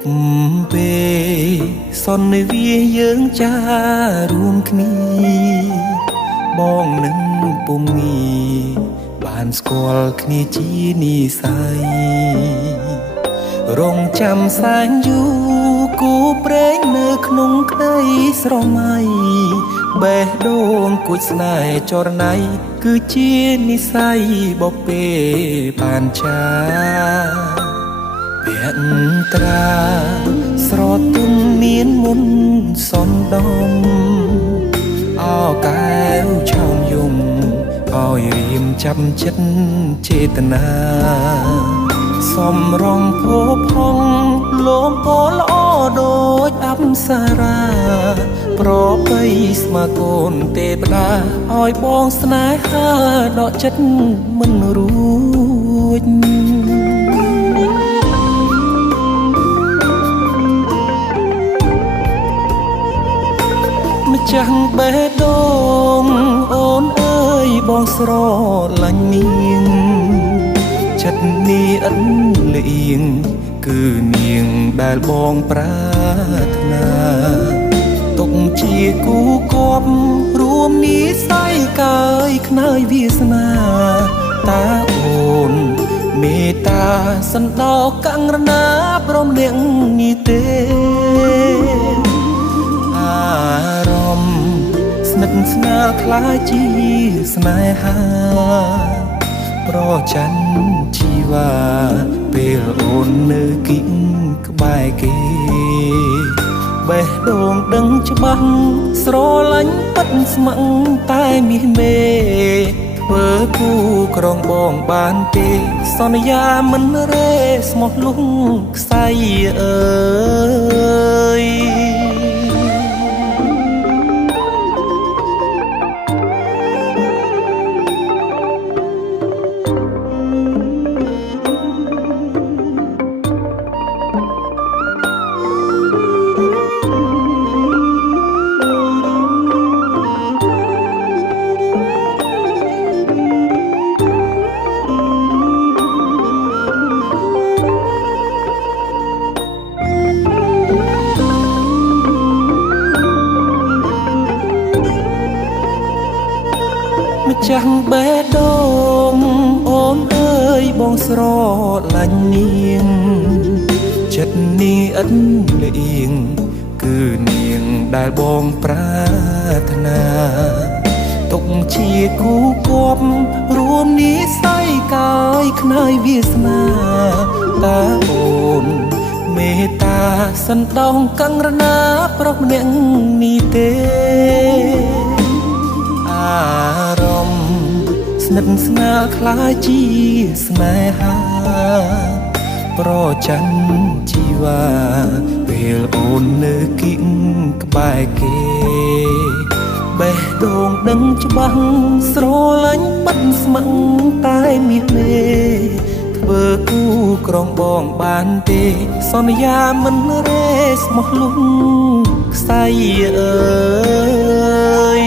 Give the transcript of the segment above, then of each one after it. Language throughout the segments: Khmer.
ប់ពេលសន្វាយើងចារួមគ្នាបងនឹងពុំងីបានស្គាល់គ្នាជានិស័យរងចាំសែនយូរគូព្រេងនៅក្នុងក្តីស្រមៃបេះដូងគួចស្នេហ៍ចរណៃគឺជានិស័យបពេបានចាភក្ត្រាស្រទន់មានមុនសនដំអោកែវឆោមយំឲ្យរៀមចាប់ចិត្តចេតនាសំរងភោផុងលោមពោល្អដូចអប្សរាប្របីស្មាកូនទេវតាឲ្យបងស្នេហាដកចិត្តមិនរួចម្ចាស់បេះដូងអូនអើយបងស្រឡាញ់នាងចិត្តនេះឥតលៀងគឺនាងដែលបងប្រាថ្នាទុកជាគូគប់រួមនិស័យកាយខ្នើយវាសនាតាអូនមេត្តាសន្តោកករណាព្រមនាងនេះទេអារម្មណ៍ស្និទ្ធស្នាលខ្លាចជាស្នេហាប្រច័ណ្ឌជីវ៉ាពេលអូននៅគិតក្បែរគេបេះដូងដឹងច្បាស់ស្រឡាញ់ពិតស្មឹងតែមាសមេធ្វើគូក្រុងបងបានទេសន្យាមិនរេស្មោះលុងខ្សែអើយចាស់បេះដូងអូនអើយបងស្រឡាញ់នាងចិត្តនេះឥតលៀងគឺនាងដែលបងប្រាថ្នាទុកជាគូគប់រួមនិស័យកាយខ្នើយវាសនាតាអូនមេត្តាសន្តោងកង្រណាប្រុសម្នាក់នេះទេអារម្មណ៍ស្និទ្ធស្នាលខ្លាចជាស្នេហាប្រច័ណ្ឌជីវ៉ាពេលអូននៅគិតក្បែរគេបេះដូងដឹងច្បាស់ស្រឡាញ់ពិតស្មឹងតែមាសមេធ្វើគូក្រុងបងបានទេសន្យាមិនរេស្មោះលុងខ្សែអើយ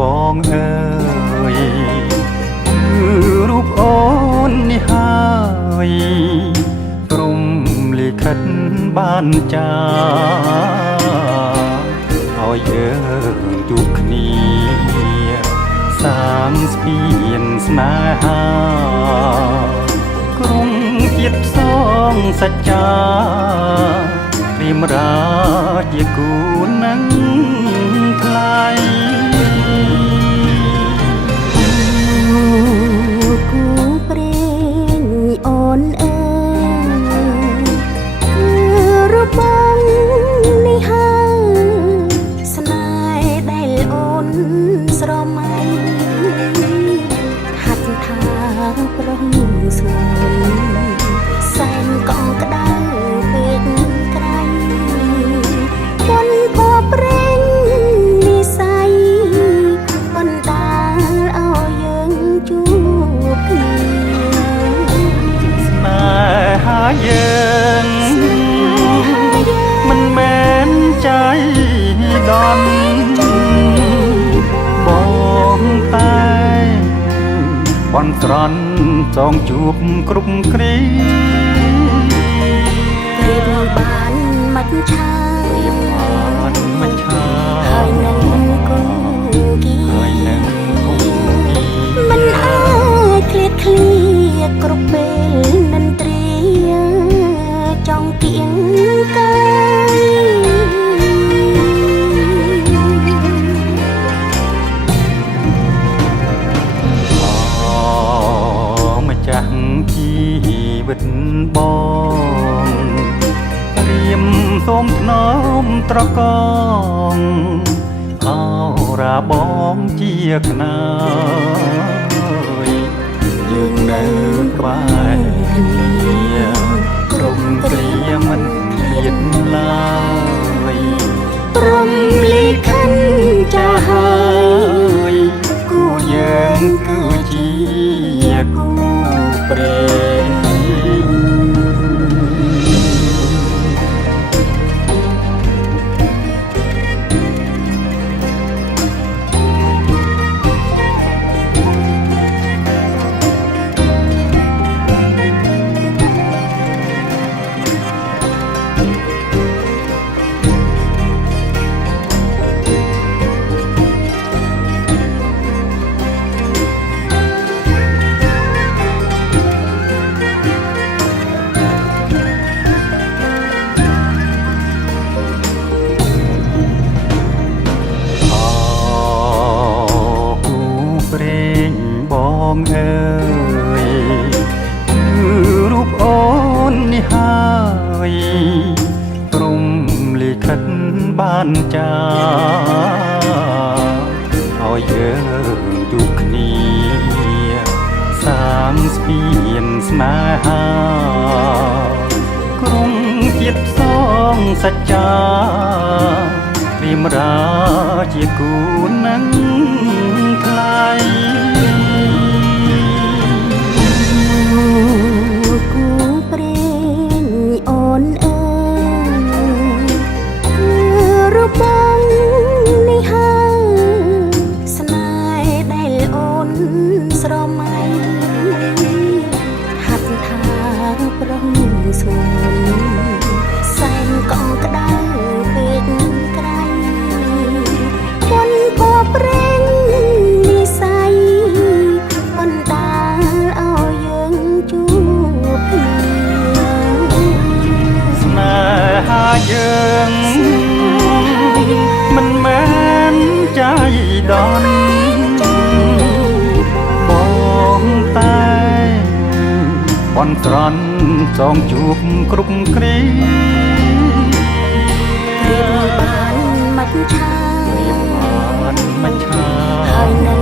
បងអើយគឺរូបអូននេះហើយព្រមលិខិតបានចាឲ្យយើងជួបគ្នាសាង ងស្ពានស្នេហាក្រុងជាតិសងសច្ចាព្រាមរាជាគូនឹងថ្លៃគូព្រេងអូនអើយរូបបងនេះហើយស្នេហ៍ដែលអូនស្រមៃហាត់ថាប្រុងស្ងួនសែនកងក្តៅពេកក្រៃពុនភ័ព្វព្រេងនិស័យបណ្ដាលឲ្យយើងជួបគ្នាស្នេហាយើងមិនមែនใจដន់បងតែបន់ស្រន់ចងជួបគ្រប់គ្រាព្រៀបបានមិនឆាព្រៀបបានមិនឆាហើយនឹងគង់គីហើយនឹងគង់គីមិនអាចឃ្លាតឃ្លាគ្រប់ពេលនិន្ទ្រាចង់គៀងកាយម្ចាស់ជីវិតបងរៀមសូមថ្នមត្រកងអរាបងជាខ្នាយយើងនៅក្បែរគ្នាក្រុមគ្រាមិនឃ្លាតឡើយព្រមលិខិតចាស់ហើយគូយើងគឺជាគូព្រេងបងអើយគឺរូបអូននេះហើយព្រមលិខិតបានចាឲ្យយើងជួបគ្នាសាងស្ពានស្នេហាក្រុងជាតិសងសច្ចាព្រាមរាជាគូនឹងថ្លៃគូព្រេងអូនអើយរូបបងនេះហើយស្នេហ៍ដែលអូនស្រមៃហាត់ថាប្រុងស្ងួនសែនកងក្តៅពេកក្រៃពុនភ័ព្វព្រេងនិស័យបណ្ដាលឲ្យយើងជួបគ្នាស្នេហាយើងមិនមែនใจដន់បងតែបន់ស្រន់ចងជួបគ្រប់គ្រាព្រៀបបានមិនឆាព្រៀបបានមិនឆាហើយនឹង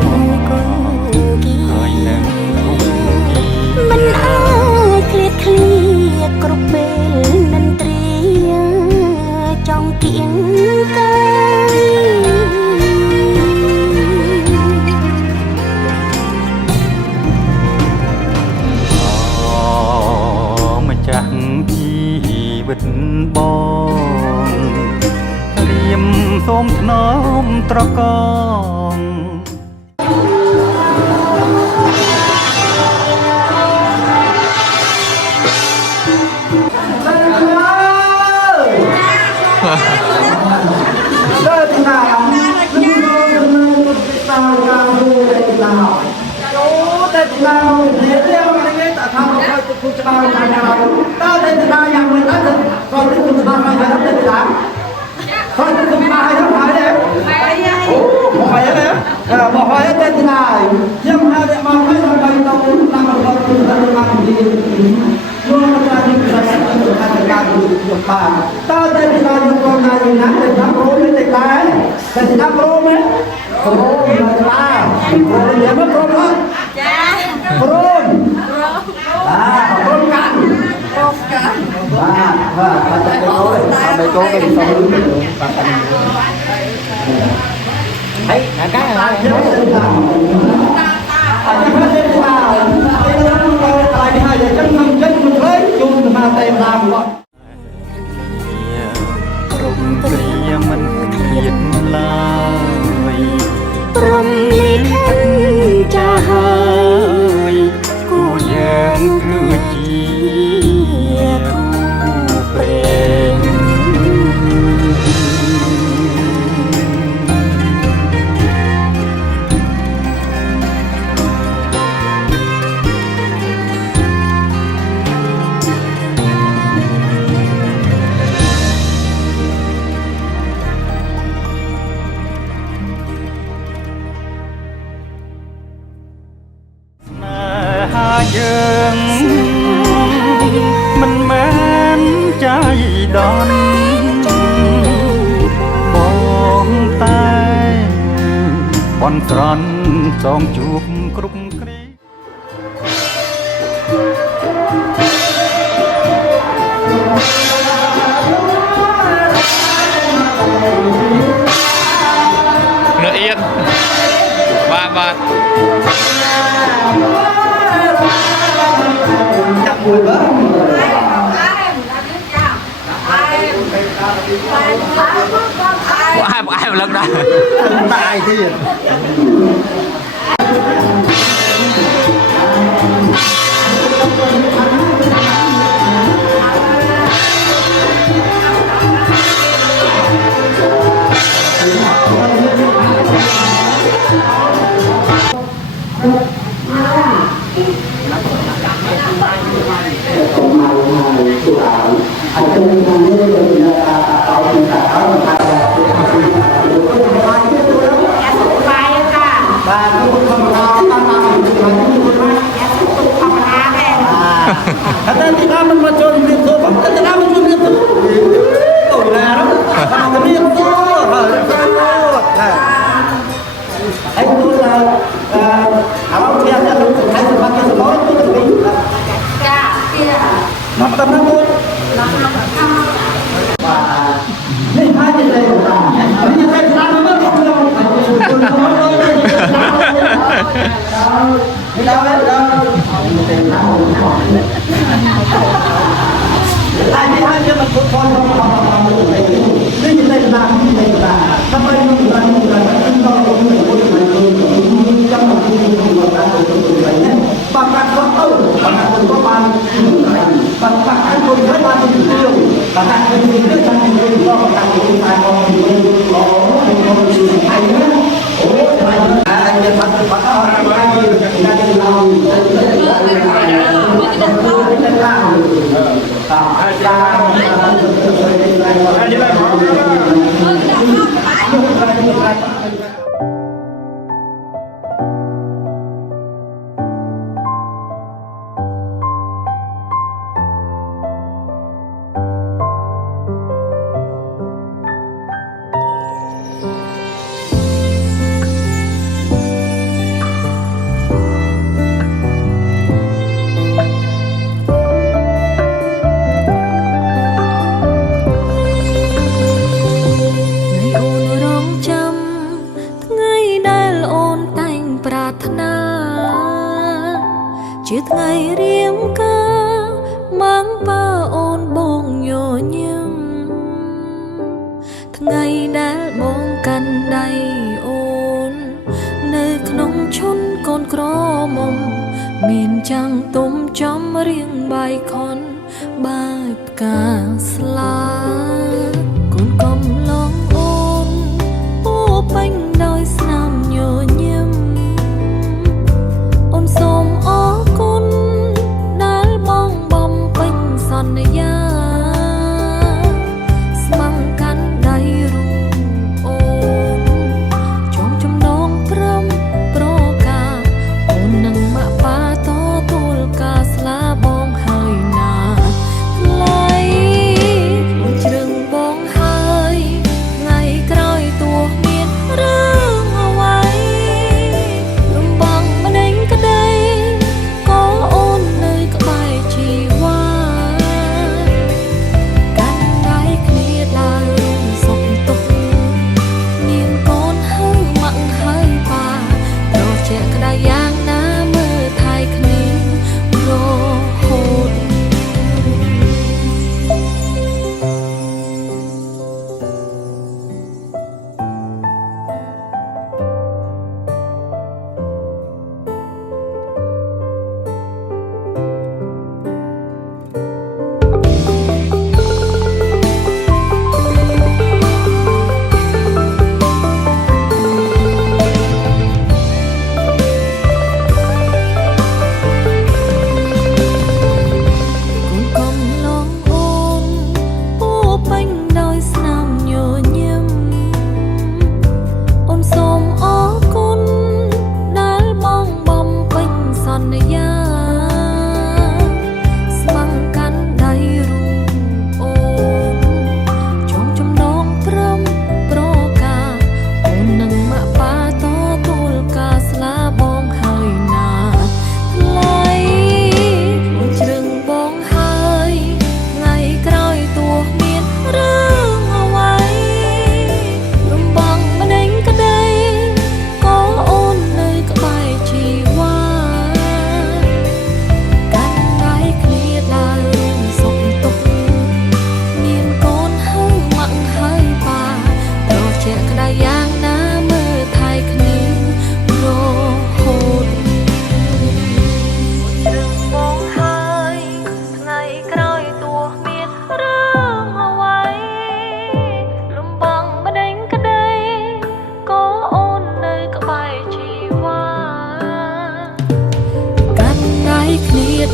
គង់គីហើយនឹងគង់គីមិនអាចឃ្លាតឃ្លាគ្រប់ពេលនិន្ទ្រាចង់គៀងកាយម្ចាស់ជីវិតបងរៀមសូមថ្នមត្រកងHãy subscribe cho kênh Ghiền Mì Gõ để không bỏ lỡ ហើយតែទីណាខ្ញុំហៅតែមកឲ្យដើម្បីទៅតាមរបស់ទៅតាមមកទីនោះថាជាប្រសាទទៅខាងការទៅបានតើតែទីណាយកកូនណាយណាតែថាប្រូមិនតែតែទីណាប្រូមែនប្រូមកឡាប្រូយ៉ាងមកប្រូអត់ចាប្រូប្រូកាន់បាទតែកូនតែកូនគេសុំលុយបាទហើយអាកាហើយខ្ញុំទៅតាមអញ្ចឹងទៅតាមហើយហើយចឹងខ្ញុំចិត្តមិនឃើញជុំទៅមកតែតាមគាត់រំព្រាមិនឃ្លាតឡើយព្រមលិខិតចាស់ហើយគូយើងគឺជាគូព្រេងយើងមិនមែនใจដន់បងតែបន់ស្រន់ចងជួបគ្រប់គ្រាnữa yênបាទចាប់មួយបើai mà lần đây tạiទៀតតែទីណាមិនមកចូលរៀនទៅបងតែណាមិនចូលរៀនទៅអូណាបាទរៀនទៅហើយហើយទូឡាអរគ្នាតែលោកថៃសម្បត្តិសម្បត្តិទៅវិញចាទៀតមកតាមនោះបាទនេះហើយទេនេះតែស្ដាប់មើលខ្ញុំហើយហើយយើងមកធ្វើផលនេះទៅតាមនេះទៅតាមដើម្បីនឹងបានបានទៅចាំមកទីនេះបានទៅបាក់កាត់គាត់ទៅបាក់កាត់គាត់បានបាក់កាត់គាត់ទៅបានទៅទីបាក់កាត់គាត់ទៅចាំទីនេះក៏បាក់កាត់គាត់បានមកទីនេះអូខ្ញុំទៅហើយណាអូហើយយើងបាត់បាត់អស់ហើយយើងឡើងទៅឡើងអាចារ្យជាថ្ងៃរៀងការម៉ាំងប៉ាអូនបងញញឹមថ្ងៃដែលបងកាន់ដៃអូននៅក្នុងឈុនកូនក្រមុំមានចាំងទុំចំរៀងបាយខុនបាយផ្កាស្លាកូនកំឡងអូនពោពេញដោយស្នាមញញឹមអូនសូមអរគុណដែលបងបំពេញសន្យាស្មងកាន់ដៃរូបអូនចំចំណងត្រឹម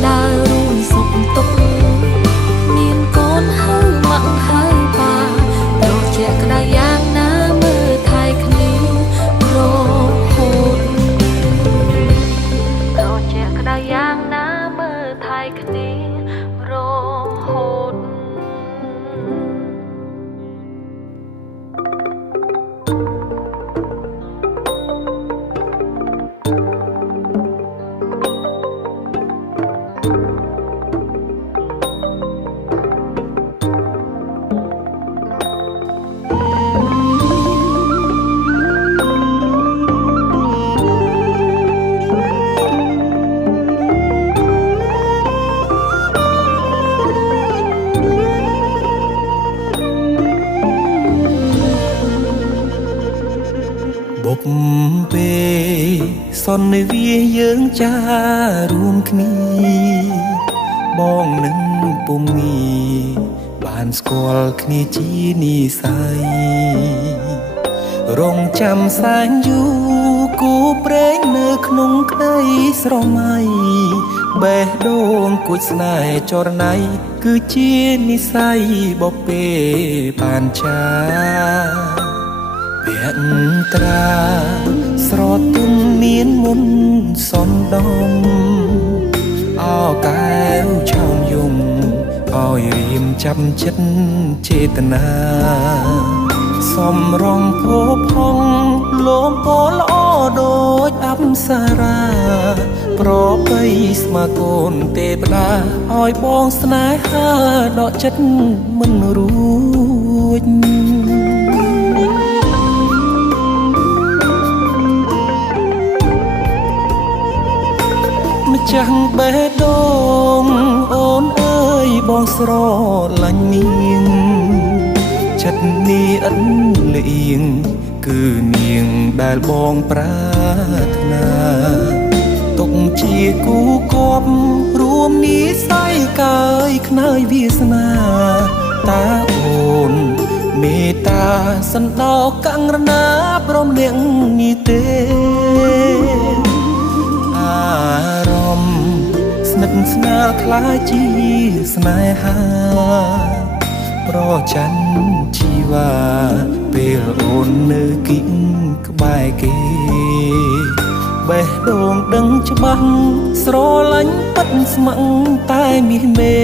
ដើររួមសុខទុក្ខមានកូនហើយម៉ាក់ហើយប៉ារកជាក្តៅយ៉ាងណាមើលថែគ្នារហូតរកជាក្តៅយ៉ាងណាមើលថែគ្នារហូតបុកពេលសន្និវាយើងចារួមគ្នាបងនឹងពុំងាបានស្គាល់គ្នាជានិស័យរងចាំសែនយូរគូព្រេងនៅក្នុងក្តីស្រមៃបេះដូងគួចស្នេហ៍ចរណៃគឺជានិស័យបបេបានចាភក្ត្រាស្រទុំមានមុនសនដំអោកែវឆោមយំឲ្យរៀមចាំចិត្តចេតនាសំរងភោផងលោមពោល្អដូចអប្សរាប្របីស្មាកូនទេវតាឲ្យបងស្នេហាដកចិត្តមិនរួចម្ចាស់បេះដូងអូនអើយបងស្រឡាញ់នាងចិត្តនេះឥតលៀងគឺនាងដែលបងប្រាថ្នាទុកជាគូគប់រួមនិស័យកាយខ្នើយវាសនាតាអូនមេត្តាសន្តោកង្រណាព្រមនាងនេះទេអារម្មណ៍ស្និទ្ធស្នាលខ្លាចជាស្នេហាប្រច័ណ្ឌជីវ៉ាពេលអូននៅគិតក្បែរគេបេះដូងដឹងច្បាស់ស្រឡាញ់ពិតស្ម័គ្រតែមាសមេ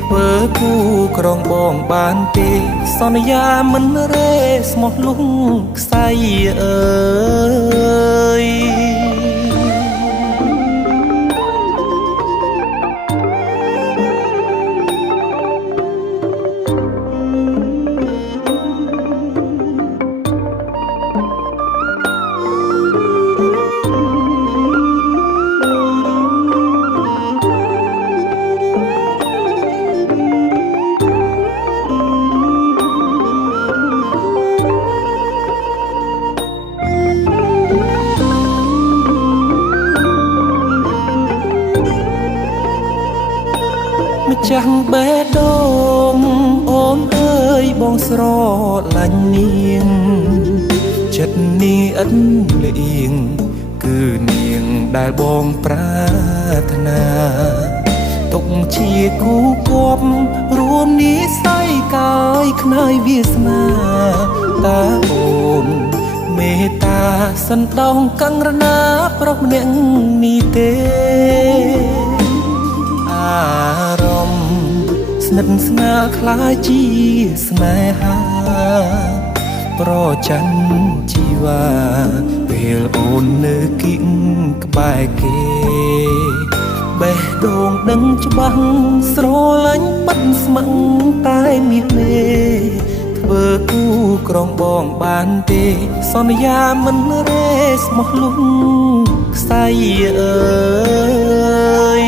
ធ្វើគូក្រងបងបានទេសន្យាមិនរេស្មោះលុងខ្សែអើយម្ចាស់បេះដូងអូនអើយបងស្រឡាញ់នាងចិត្តនេះឥតលៀងគឺនាងដែលបងប្រាថ្នាទុកជាគូគប់រួមនិស័យកាយខ្នើយវាសនាតាអូនមេត្តាសន្តោសកង្រណាប្រុសម្នាក់នេះទេអារម្មណ៍ស្និទ្ធស្នាលខ្លាចជាស្នេហាប្រច័ណ្ឌជីវ៉ាពេលអូននៅគិតក្បែរគេបេះដូងដឹងច្បាស់ស្រឡាញ់ពិតស្ម័គ្រតែមាសមេធ្វើគូក្រងបងបានទេសន្យាមិនរេស្មោះលុងខ្សែអើយ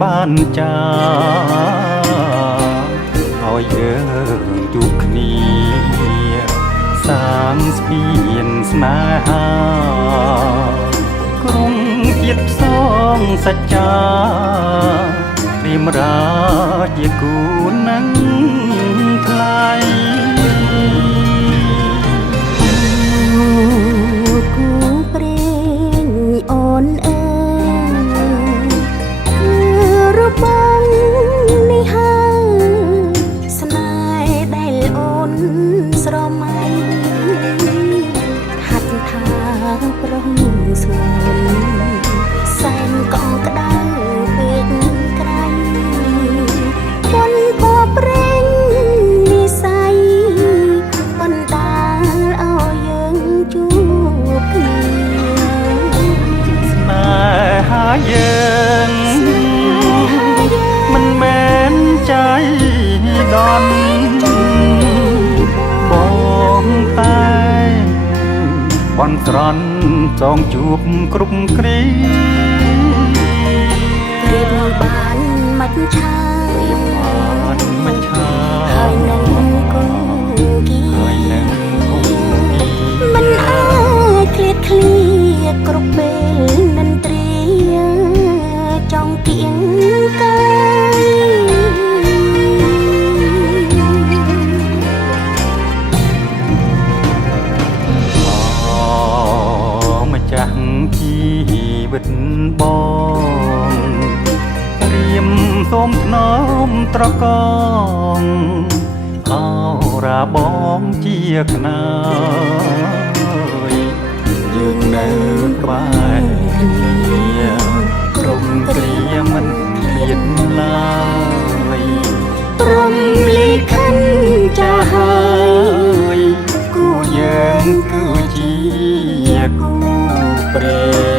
បានចាឲ្យយើងជួបគ្នាសាងស្ពានស្នេហាក្រុងជាតិផ្សងសច្ចាព្រាមរាជាគូនឹងថ្លៃគូព្រេងអូនអើយគឺរូបបងនេះហើយស្នេហ៍ដែលអូនស្រមៃហាត់ថាប្រុងស្វនសែនកងក្ដៅពេកក្រៃប៉ុនភ័ព្វព្រេងនិស័យបណ្ដាលឲ្យយើងជួបគ្នាស្នេហាយើងមិនមែនใจដន់បងតែបន់ស្រន់ចងជួបគ្រប់គ្រាព្រៀបបានមិនឆាបានមិនឆាហើយនឹងគូគីហើយនឹងគូគីមិនអាចឃ្លាតឃ្លាគ្រប់ពេលនិនទ្រាចង់គៀងកាយម្ចាស់ជីវិតបងរៀមសូមថ្នមត្រកងអរាបងជាខ្នើយយើងនៅក្បែរគ្នាក្រុមគ្រាមិនឃ្លាតឡើយព្រមលីខិនចាស់ហើយគូយើងគឺជាគូព្រេង